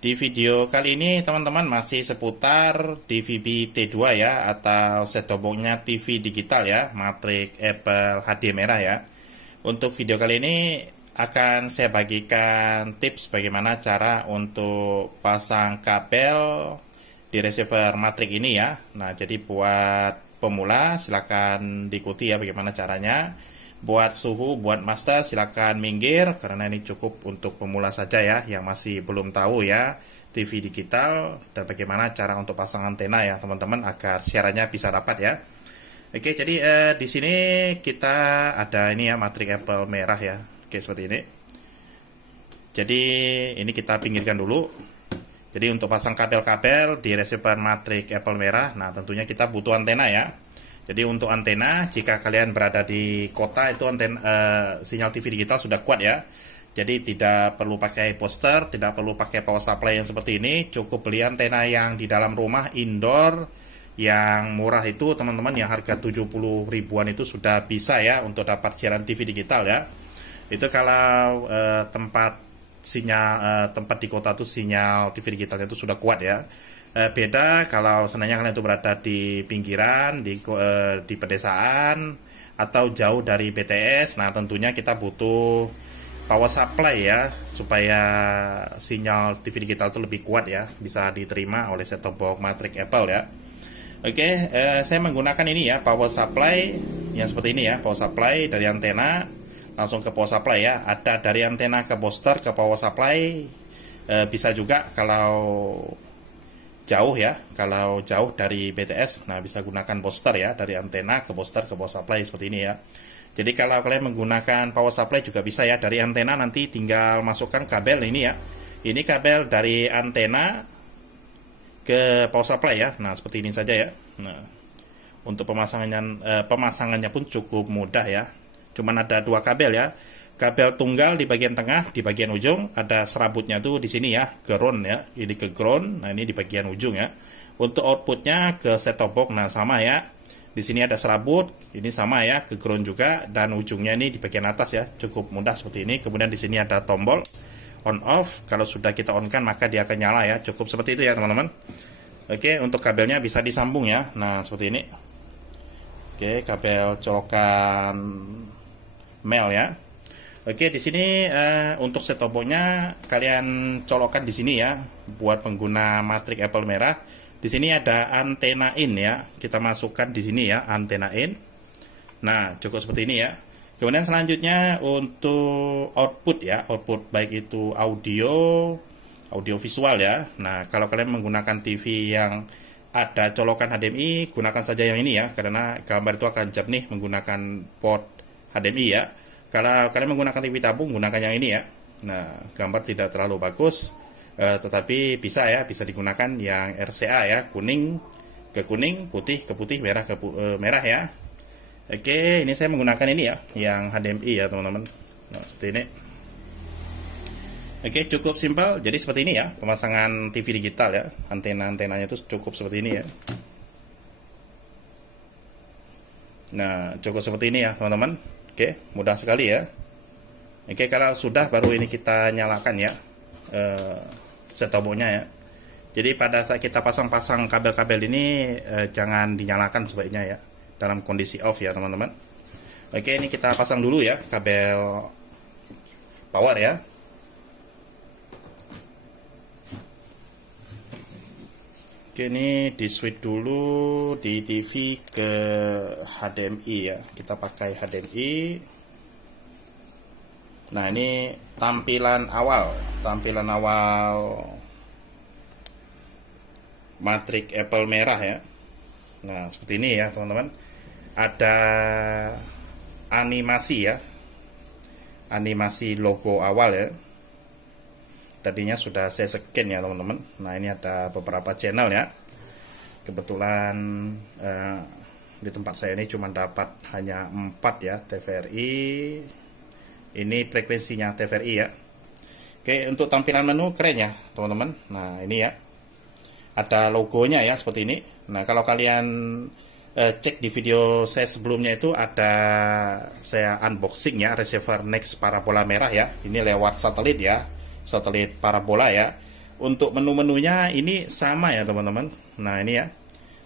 Di video kali ini teman-teman masih seputar DVB T2 ya, atau set-top box-nya TV digital ya, matriks Apple HD merah ya. Untuk video kali ini akan saya bagikan tips bagaimana cara untuk pasang kabel di receiver matriks ini ya. Nah, jadi buat pemula silakan diikuti ya bagaimana caranya. Buat suhu, buat master silakan minggir karena ini cukup untuk pemula saja ya, yang masih belum tahu ya TV digital dan bagaimana cara untuk pasang antena ya teman-teman, agar siarannya bisa dapat ya. Oke, jadi di sini kita ada ini ya, matriks Apple merah ya. Oke, seperti ini. Jadi ini kita pinggirkan dulu. Jadi untuk pasang kabel-kabel di receiver matriks Apple merah, nah tentunya kita butuh antena ya. Jadi untuk antena, jika kalian berada di kota itu antena sinyal TV digital sudah kuat ya. Jadi tidak perlu pakai poster, tidak perlu pakai power supply yang seperti ini. Cukup beli antena yang di dalam rumah indoor yang murah itu teman-teman, yang harga 70 ribuan itu sudah bisa ya untuk dapat siaran TV digital ya. Itu kalau tempat tempat di kota itu sinyal TV digitalnya itu sudah kuat ya. Beda kalau seandainya kalian itu berada di pinggiran, di pedesaan atau jauh dari BTS. Nah tentunya kita butuh power supply ya, supaya sinyal TV digital itu lebih kuat ya, bisa diterima oleh set-top box matriks Apple ya. Oke, saya menggunakan ini ya, power supply yang seperti ini ya, power supply dari antena langsung ke power supply ya. Ada dari antena ke booster ke power supply, bisa juga kalau jauh ya, kalau jauh dari BTS, nah bisa gunakan booster ya, dari antena ke booster ke power supply seperti ini ya. Jadi kalau kalian menggunakan power supply juga bisa ya, dari antena nanti tinggal masukkan kabel ini ya. Ini kabel dari antena ke power supply ya. Nah seperti ini saja ya. Nah untuk pemasangannya pun cukup mudah ya. Cuman ada dua kabel ya. Kabel tunggal di bagian tengah, di bagian ujung ada serabutnya tuh di sini ya, ground ya. Ini ke ground, nah ini di bagian ujung ya. Untuk outputnya ke set-top box, nah sama ya. Di sini ada serabut, ini sama ya, ke ground juga, dan ujungnya ini di bagian atas ya. Cukup mudah seperti ini. Kemudian di sini ada tombol on off. Kalau sudah kita on kan maka dia akan nyala ya. Cukup seperti itu ya teman-teman. Oke, untuk kabelnya bisa disambung ya. Nah seperti ini. Oke, kabel colokan mel ya. Oke, di sini untuk set-top box-nya kalian colokkan di sini ya, buat pengguna matriks Apple merah. Di sini ada antena in ya, kita masukkan di sini ya, antena in. Nah, cukup seperti ini ya. Kemudian selanjutnya untuk output ya, output baik itu audio visual ya. Nah, kalau kalian menggunakan TV yang ada colokan HDMI, gunakan saja yang ini ya, karena gambar itu akan jernih menggunakan port HDMI ya. Kalau kalian menggunakan TV tabung, gunakan yang ini ya. Nah, gambar tidak terlalu bagus, tetapi bisa ya, bisa digunakan yang RCA ya, kuning ke kuning, putih ke putih, merah ke merah ya. Oke, ini saya menggunakan ini ya, yang HDMI ya teman-teman. Nah, seperti ini. Oke, cukup simpel. Jadi seperti ini ya, pemasangan TV digital ya. Antena-antenanya itu cukup seperti ini ya. Nah, cukup seperti ini ya teman-teman. Oke, mudah sekali ya. Oke, kalau sudah baru ini kita nyalakan ya set-top box-nya ya. Jadi pada saat kita pasang-pasang kabel-kabel ini jangan dinyalakan sebaiknya ya, dalam kondisi off ya teman-teman. Oke, ini kita pasang dulu ya kabel power ya. Oke, ini di switch dulu di TV ke HDMI ya. Kita pakai HDMI. Nah, ini tampilan awal matriks Apple merah ya. Nah, seperti ini ya, teman-teman. Ada animasi ya. Animasi logo awal ya. Tadinya sudah saya scan ya teman-teman. Nah ini ada beberapa channel ya. Kebetulan di tempat saya ini cuma dapat hanya 4 ya TVRI. Ini frekuensinya TVRI ya. Oke, untuk tampilan menu keren ya teman-teman. Nah ini ya, ada logonya ya seperti ini. Nah kalau kalian cek di video saya sebelumnya itu ada saya unboxing ya receiver Next parabola merah ya. Ini lewat satelit ya, satelit parabola ya. Untuk menu-menunya ini sama ya teman-teman. Nah ini ya,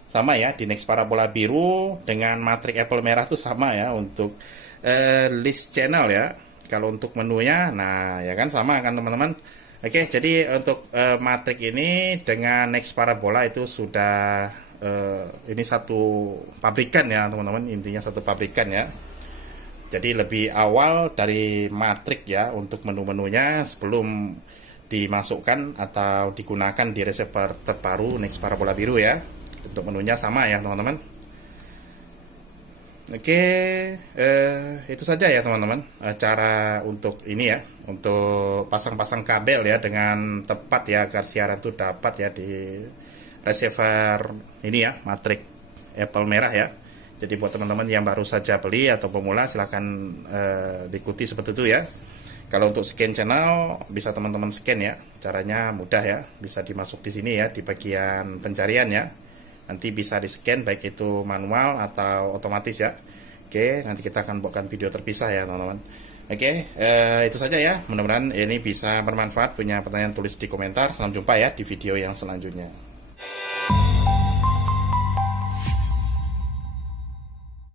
sama ya, di next parabola biru dengan matrik Apple merah tuh sama ya untuk list channel ya. Kalau untuk menunya, nah ya kan sama kan teman-teman. Oke, jadi untuk matrik ini dengan next parabola itu sudah ini satu pabrikan ya teman-teman, intinya satu pabrikan ya. Jadi lebih awal dari matrik ya untuk menu-menunya sebelum dimasukkan atau digunakan di receiver terbaru next parabola biru ya. Untuk menunya sama ya teman-teman. Oke, itu saja ya teman-teman, cara untuk ini ya, untuk pasang-pasang kabel ya dengan tepat ya agar siaran itu dapat ya di receiver ini ya, matrik Apple merah ya. Jadi buat teman-teman yang baru saja beli atau pemula silahkan diikuti seperti itu ya. Kalau untuk scan channel bisa teman-teman scan ya, caranya mudah ya, bisa dimasuk di sini ya di bagian pencarian ya. Nanti bisa di scan baik itu manual atau otomatis ya. Oke, nanti kita akan buatkan video terpisah ya teman-teman. Oke, itu saja ya. Mudah-mudahan ini bisa bermanfaat. Punya pertanyaan tulis di komentar. Sampai jumpa ya di video yang selanjutnya.